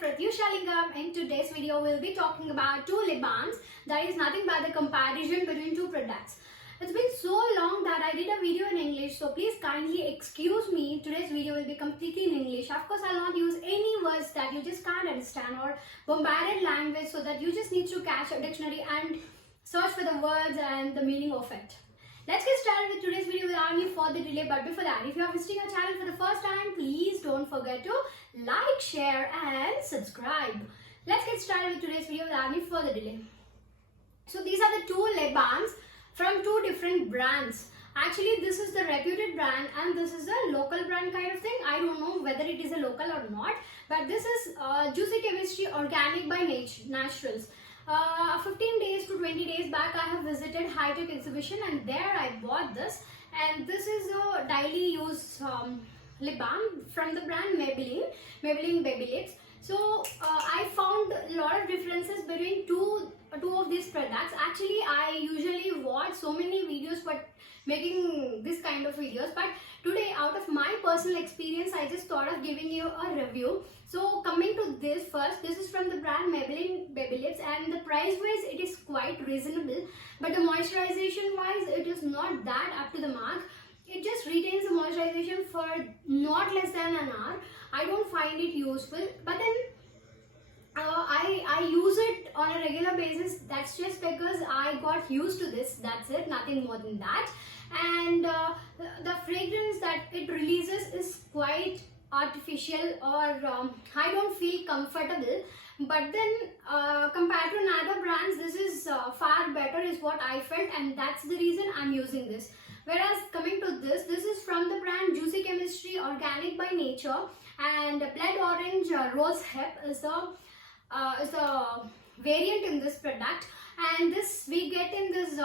Pratyusha Lingam. In today's video, we'll be talking about two lip balms. That is nothing but the comparison between two products. It's been so long that I did a video in English, so please kindly excuse me. Today's video will be completely in English. Of course, I'll not use any words that you just can't understand or bombarded language, so that you just need to catch a dictionary and search for the words and the meaning of it. Let's get started with today's video without any further delay. But before that, if you are visiting our channel for the first time, please don't forget to like, share and subscribe. Let's get started with today's video without any further delay. So these are the two lip balms from two different brands. Actually, this is the reputed brand and this is a local brand kind of thing. I don't know whether it is a local or not, but this is Juicy Chemistry Organic by Naturals. 15 days to 20 days back, I have visited High Tech exhibition and there I bought this. And this is a daily use lip balm from the brand Maybelline Baby Lips. So I found a lot of differences between two of these products. Actually, I usually watch so many videos for making this kind of videos, but today, out of my personal experience, I just thought of giving you a review. So coming to this first, this is from the brand Maybelline Baby Lips, and the price wise it is quite reasonable, but the moisturization wise it is not that up to the mark. It just retains the moisturization for not less than an hour. I don't find it useful, but then I use it on a regular basis. That's just because I got used to this. That's it, nothing more than that. And the fragrance that it releases is quite artificial, or I don't feel comfortable. But then compared to another brands, this is far better is what I felt, and that's the reason I'm using this. Whereas coming to this is from the brand Juicy Chemistry Organic by Nature, and Blood Orange Rose Hip is the variant in this product, and this we get in this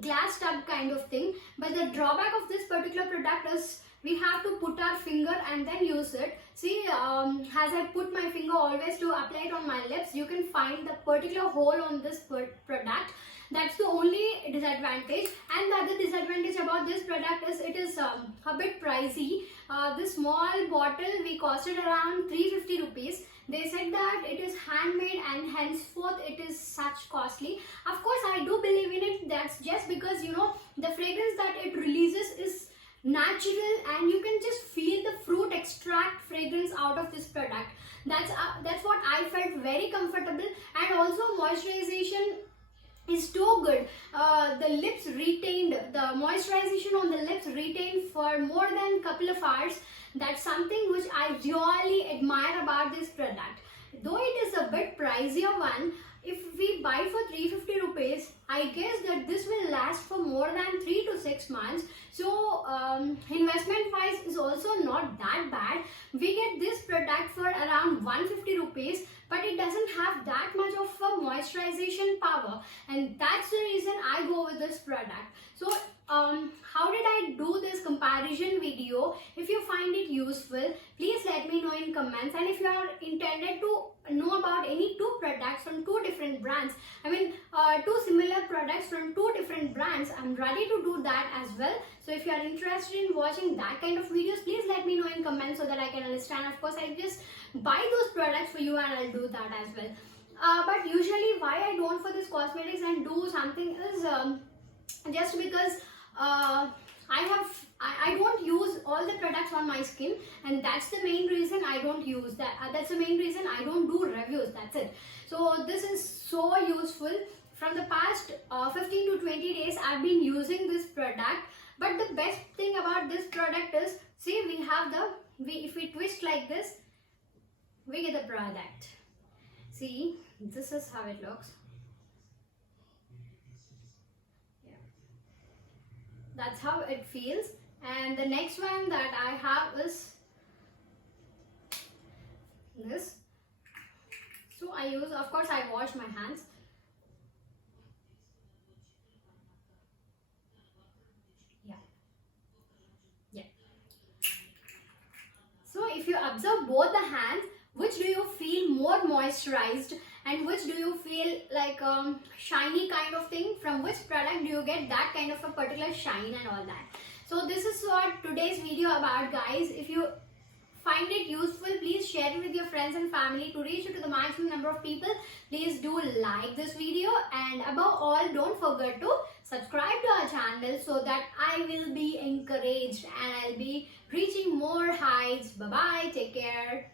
glass tub kind of thing. But the drawback of this particular product is we have to put our finger and then use it. See, as I put my finger always to apply it on my lips, you can find the particular hole on this product. That's the only disadvantage. And the other disadvantage about this product is it is a bit pricey. This small bottle we costed around 350 rupees. They said that it is handmade and henceforth it is such costly. Of course, I do believe in it. That's just because, you know, the fragrance that it releases is natural and you can just feel the fruit extract fragrance out of this product. That's what I felt very comfortable. And also moisturization is too good. The lips retained, the moisturization on the lips retained for more than a couple of hours. That's something which I really admire about this product. Though it is a bit pricier one, if we buy for 350 rupees, I guess that this will last for more than 3 to 6 months. So investment wise is also not that bad. We get this product for around 150 rupees, but it doesn't have that much of a moisturization power, and that's the reason I go with this product. So how did I do this comparison video? If you find it useful, please let me know in comments. And if you are intended to know about any two products from two different brands, I mean two similar products from two different brands, I'm ready to do that as well. So if you are interested in watching that kind of videos, please let me know in comments so that I can understand. Of course, I just buy those products for you and I'll do that as well. But usually why I don't for this cosmetics and do something is just because I don't use all the products on my skin, and that's the main reason I don't use that. That's the main reason I don't do reviews. That's it. So this is so useful. From the past 15 to 20 days, I've been using this product. But the best thing about this product is, see, we have if we twist like this, we get the product. See, this is how it looks. That's how it feels. And the next one that I have is this. So I use, of course, I wash my hands. Yeah. So if you observe both the hands, which do you feel more moisturized and which do you feel like shiny kind of thing? From which product do you get that kind of a particular shine and all that? So this is what today's video about, guys. If you find it useful, please share share it with your friends and family to reach it to the maximum number of people. Please do like this video, and above all, don't forget to subscribe to our channel so that I will be encouraged and I'll be reaching more heights. Bye bye. Take care.